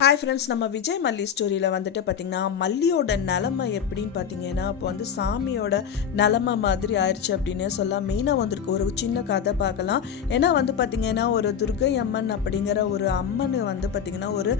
Hi friends, நம்ம விஜய் மல்லி ஸ்டோரியில் வந்துட்டு பார்த்திங்கன்னா மல்லியோட நிலமை எப்படின்னு பார்த்தீங்கன்னா இப்போ வந்து சாமியோட நிலமை மாதிரி ஆயிடுச்சு அப்படின்னு சொல்லலாம். மெயினாக வந்திருக்கு ஒரு சின்ன கதை பார்க்கலாம். ஏன்னா வந்து பார்த்திங்கன்னா ஒரு துர்கை அம்மன் அப்படிங்கிற ஒரு அம்மன் வந்து பார்த்திங்கன்னா ஒரு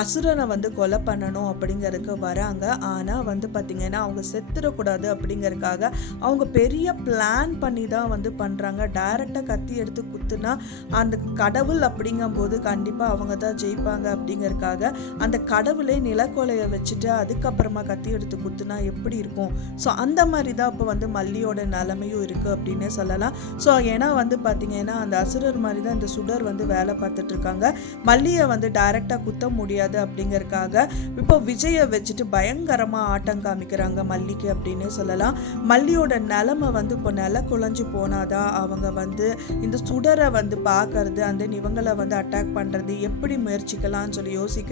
அசுரனை வந்து கொலை பண்ணணும் அப்படிங்கிறதுக்கு வராங்க. ஆனால் வந்து பார்த்திங்கன்னா அவங்க செத்துடக்கூடாது அப்படிங்கிறதுக்காக அவங்க பெரிய பிளான் பண்ணி தான் வந்து பண்ணுறாங்க. டைரெக்டாக கத்தி எடுத்து குத்துனா அந்த கடவுள் அப்படிங்கும்போது கண்டிப்பாக அவங்க தான் ஜெயிப்பாங்க அப்படிங்கிறதுக்காக அந்த கடவுளை நிலக்கொலையை வச்சுட்டு அதுக்கப்புறமா கத்தி எடுத்து குத்துனா எப்படி இருக்கும். ஸோ அந்த மாதிரி தான் இப்போ வந்து மல்லியோட நிலைமையும் இருக்குது அப்படின்னு சொல்லலாம். ஸோ ஏன்னா வந்து பார்த்தீங்கன்னா அந்த அசுரர் மாதிரி தான் இந்த சுடர் வந்து வேலை பார்த்துட்டு இருக்காங்க. மல்லியை வந்து டைரெக்டாக குத்த முடியாது அப்படிங்கிறதுக்காக இப்போ விஜயை வச்சுட்டு பயங்கரமாக ஆட்டம் காமிக்கிறாங்க மல்லிக்கு அப்படின்னு சொல்லலாம். மல்லியோட நிலைமை வந்து இப்போ நில குலைஞ்சு போனாதான் அவங்க வந்து இந்த சுடரை வந்து பார்க்கறது, அந்த இவங்களை வந்து அட்டாக் பண்ணுறது, எப்படி முயற்சிக்கலாம்னு சொல்லி யோசிக்கிறது,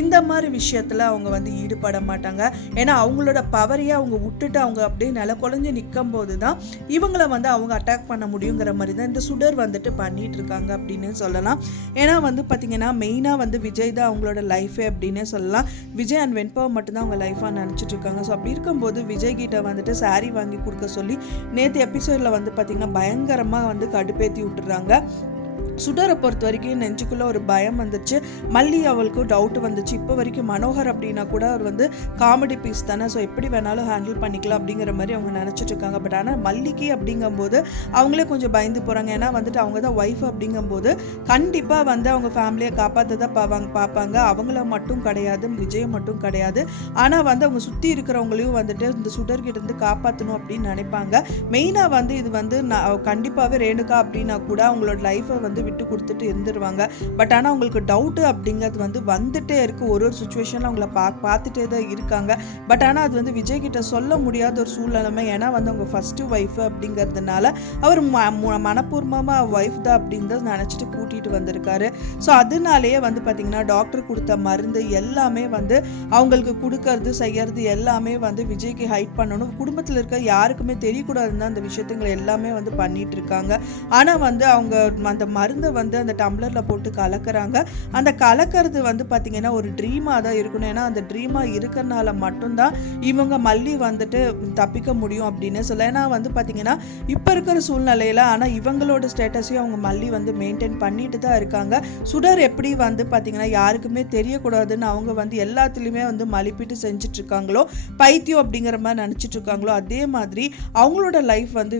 இந்த மாதிரி விஷயத்துல அவங்க வந்து ஈடுபட மாட்டாங்க. ஏன்னா அவங்களோட பவரையே அவங்க விட்டுட்டு அவங்க அப்படியே நில குலைஞ்சு நிற்கும் போது தான் இவங்களை வந்து அவங்க அட்டாக் பண்ண முடியுங்கிற மாதிரி தான் இந்த சுடர் வந்துட்டு பண்ணிட்டு இருக்காங்க அப்படின்னு சொல்லலாம். ஏன்னா வந்து பார்த்தீங்கன்னா மெயினாக வந்து விஜய் தான் அவங்களோட லைஃபே அப்படின்னு சொல்லலாம். விஜய் அண்ட் வெண்பாவை மட்டும்தான் அவங்க லைஃபாக நினச்சிட்டு இருக்காங்க. ஸோ அப்படி இருக்கும்போது விஜய் கிட்ட வந்துட்டு சாரீ வாங்கி கொடுக்க சொல்லி நேற்று எபிசோடில் வந்து பார்த்திங்கன்னா பயங்கரமாக வந்து கடுப்பேற்றி விட்டுறாங்க. சுடரை பொறுத்த வரைக்கும் நெஞ்சுக்குள்ளே ஒரு பயம் வந்துச்சு. மல்லி அவளுக்கு டவுட் வந்துச்சு. இப்போ வரைக்கும் மனோகர் அப்படின்னா கூட அவர் வந்து காமெடி பீஸ் தானே, ஸோ எப்படி வேணாலும் ஹேண்டில் பண்ணிக்கலாம் அப்படிங்கிற மாதிரி அவங்க நினச்சிட்டு இருக்காங்க. பட் ஆனால் மல்லிக்கு அப்படிங்கும்போது அவங்களே கொஞ்சம் பயந்து போகிறாங்க. ஏன்னா வந்துட்டு அவங்க தான் ஒய்ஃப் அப்படிங்கும்போது கண்டிப்பாக வந்து அவங்க ஃபேமிலியை காப்பாற்ற தான் பார்ப்பாங்க. அவங்கள மட்டும் கிடையாது, விஜயை மட்டும் கிடையாது. ஆனால் வந்து அவங்க சுற்றி இருக்கிறவங்களையும் வந்துட்டு இந்த சுடர்கிட்ட இருந்து காப்பாற்றணும் அப்படின்னு நினைப்பாங்க. மெயினாக வந்து இது வந்து கண்டிப்பாகவே ரேணுகா அப்படின்னா கூட அவங்களோட லைஃப்பை வந்து விட்டு கொடுத்துட்டு இருந்துருவாங்க. பட் ஆனால் அவங்களுக்கு டவுட்டு அப்படிங்கிறது வந்து வந்துட்டே இருக்குது. ஒரு சுச்சுவேஷனில் அவங்கள பார்த்துட்டே தான் இருக்காங்க. பட் ஆனால் அது வந்து விஜய் கிட்ட சொல்ல முடியாத ஒரு சூழ்நிலைமை. ஏன்னா வந்து அவங்க ஃபஸ்ட்டு ஒய்ஃபு அப்படிங்கிறதுனால அவர் மனப்பூர்வமாக ஒய்ஃப் தான் அப்படின்னு தான் நினச்சிட்டு கூட்டிகிட்டு வந்திருக்காரு. ஸோ அதனாலேயே வந்து பார்த்திங்கன்னா டாக்டர் கொடுத்த மருந்து எல்லாமே வந்து அவங்களுக்கு கொடுக்கறது செய்யறது எல்லாமே வந்து விஜய்க்கு ஹைட் பண்ணணும், குடும்பத்தில் இருக்க யாருக்குமே தெரியக்கூடாதுன்னு தான் அந்த விஷயத்துங்களை எல்லாமே வந்து பண்ணிட்டு இருக்காங்க. ஆனால் வந்து அவங்க அந்த மருந்தை வந்து அந்த டம்ளரில் போட்டு கலக்கிறாங்க. அந்த கலக்கிறது வந்து பார்த்திங்கன்னா ஒரு ட்ரீமாக தான் இருக்கணும். ஏன்னா அந்த ட்ரீமாக இருக்கிறனால மட்டும்தான் இவங்க மல்லி வந்துட்டு தப்பிக்க முடியும் அப்படின்னு சொல்ல. ஏன்னா வந்து பார்த்திங்கன்னா இப்போ இருக்கிற சூழ்நிலையில் ஆனால் இவங்களோட ஸ்டேட்டஸையும் அவங்க மல்லி வந்து மெயின்டைன் பண்ணிட்டு தான் இருக்காங்க. சுடர் எப்படி வந்து பார்த்திங்கன்னா யாருக்குமே தெரியக்கூடாதுன்னு அவங்க வந்து எல்லாத்துலேயுமே வந்து மலிப்பிட்டு செஞ்சிட்ருக்காங்களோ, பைத்தியம் அப்படிங்கிற மாதிரி நினச்சிட்டு இருக்காங்களோ, அதே மாதிரி அவங்களோட லைஃப் வந்து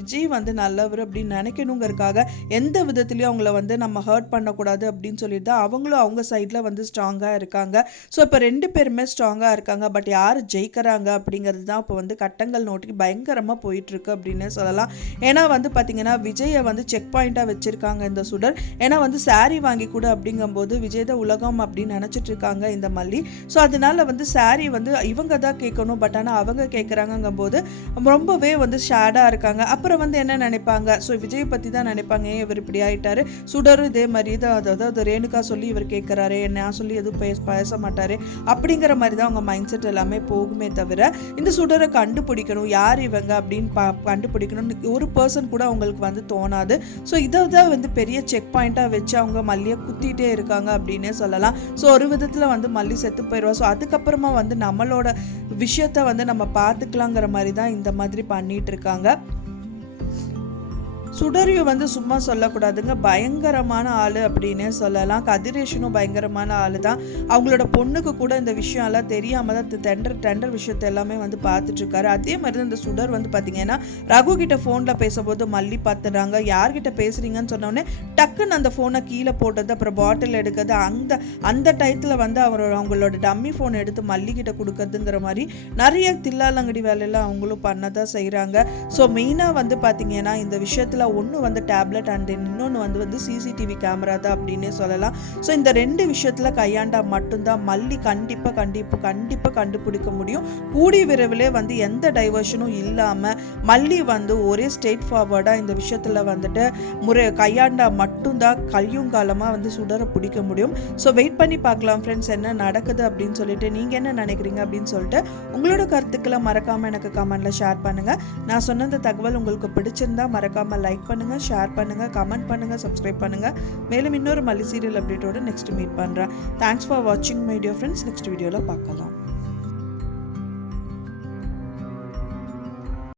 விஜய் வந்து நல்லவர் அப்படின்னு நினைக்கணுங்கிறதுக்காக எந்த விதத்துலையும் அவங்கள வந்து நம்ம ஹர்ட் பண்ணக்கூடாது அப்படின்னு சொல்லிட்டு தான் அவங்களும் அவங்க சைடில் வந்து ஸ்ட்ராங்காக இருக்காங்க. ஸோ இப்போ ரெண்டு பேருமே ஸ்ட்ராங்காக இருக்காங்க. பட் யார் ஜெயிக்கிறாங்க அப்படிங்கிறது தான் இப்போ வந்து கட்டங்கள் நோக்கி பயங்கரமாக போயிட்டுருக்கு அப்படின்னு சொல்லலாம். ஏன்னா வந்து பார்த்திங்கன்னா விஜயை வந்து செக் பாயிண்ட்டாக வச்சுருக்காங்க இந்த சுடர். ஏன்னா வந்து சாரீ வாங்கி கூட அப்படிங்கும்போது விஜய் தான் உலகம் அப்படின்னு நினச்சிட்டு இருக்காங்க இந்த மல்லி. ஸோ அதனால வந்து சாரீ வந்து இவங்க தான் கேட்கணும். பட் ஆனால் அவங்க கேட்குறாங்கங்கும்போது ரொம்பவே வந்து ஷேடாக இருக்காங்க. அப்புறம் வந்து என்ன நினைப்பாங்க, ஸோ விஜயை பற்றி தான் நினைப்பாங்க, ஏன் இவர் இப்படி ஆகிட்டாரு, சுடரும் இதே மாதிரி தான், அதாவது ரேணுகா சொல்லி இவர் கேட்குறாரு, நான் சொல்லி எதுவும் பேச மாட்டாரு அப்படிங்கிற மாதிரி தான் அவங்க மைண்ட் செட் எல்லாமே போகுமே தவிர இந்த சுடரை கண்டுபிடிக்கணும், யார் இவங்க அப்படின்னு கண்டுபிடிக்கணும்னு ஒரு பர்சன் கூட அவங்களுக்கு வந்து தோணாது. ஸோ இதை தான் வந்து பெரிய செக் பாயிண்ட்டாக வச்சு அவங்க மல்லியை குத்திட்டே இருக்காங்க அப்படின்னே சொல்லலாம். ஸோ ஒரு விதத்தில் வந்து மல்லி செத்து போயிடுவா. ஸோ அதுக்கப்புறமா வந்து நம்மளோட விஷயத்த வந்து நம்ம பார்த்துக்கலாங்கிற மாதிரி தான் இந்த மாதிரி பண்ணிட்டு இருக்காங்க. சுடரியும் வந்து சும்மா சொல்லக்கூடாதுங்க, பயங்கரமான ஆள் அப்படின்னே சொல்லலாம். கதிரேஷனும் பயங்கரமான ஆள் தான். அவங்களோட பொண்ணுக்கு கூட இந்த விஷயம்லாம் தெரியாமல் தான் டெண்டர் விஷயத்தை எல்லாமே வந்து பார்த்துட்ருக்காரு. அதே மாதிரி தான் இந்த சுடர் வந்து பார்த்திங்கன்னா ரகு கிட்ட ஃபோனில் பேசும்போது மல்லி பார்த்துடுறாங்க. யார்கிட்ட பேசுகிறீங்கன்னு சொன்னோடனே டக்குன்னு அந்த ஃபோனை கீழே போட்டது, அப்புறம் பாட்டில் எடுக்கிறது, அந்த டயத்தில் வந்து அவங்களோட டம்மி ஃபோன் எடுத்து மல்லிக்கிட்ட கொடுக்கறதுங்கிற மாதிரி நிறைய தில்லாலங்கடி வேலையெல்லாம் அவங்களும் பண்ண தான் செய்கிறாங்க. ஸோ மெயினாக வந்து பார்த்திங்கன்னா இந்த விஷயத்தில் ஒன்று வந்து டேப்லெட் அண்ட் இன்னொன்று வந்து சிசிடிவி கேமரா தான் அப்படின்னே சொல்லலாம். ஸோ இந்த ரெண்டு விஷயத்தில் கையாண்டா மட்டும்தான் மல்லி கண்டிப்பாக கண்டுபிடிக்க முடியும். கூடிய விரைவிலே வந்து எந்த டைவர்ஷனும் இல்லாமல் மல்லி வந்து ஒரே ஸ்ட்ரெயிட் ஃபார்வர்டாக இந்த விஷயத்தில் வந்துட்டு கையாண்டா மட்டும்தான் கையுங்காலமாக வந்து சுடரை பிடிக்க முடியும். ஸோ வெயிட் பண்ணி பார்க்கலாம் ஃப்ரெண்ட்ஸ், என்ன நடக்குது அப்படின்னு சொல்லிட்டு நீங்கள் என்ன நினைக்கிறீங்க அப்படின்னு சொல்லிட்டு உங்களோட கருத்துக்களை மறக்காமல் எனக்கு கமெண்ட்டில் ஷேர் பண்ணுங்கள். நான் சொன்ன இந்த தகவல் உங்களுக்கு பிடிச்சிருந்தா மறக்காமல் லைக் பண்ணுங்கள், ஷேர் பண்ணுங்கள், கமெண்ட் பண்ணுங்கள், சப்ஸ்கிரைப் பண்ணுங்கள். மேலும் இன்னொரு மல்லி சீரியல் அப்டேட்டோட நெக்ஸ்ட் மீட் பண்ணுறேன். தேங்க்ஸ் ஃபார் வாட்சிங் மை டியர் ஃப்ரெண்ட்ஸ். நெக்ஸ்ட் வீடியோவில் பார்க்கலாம்.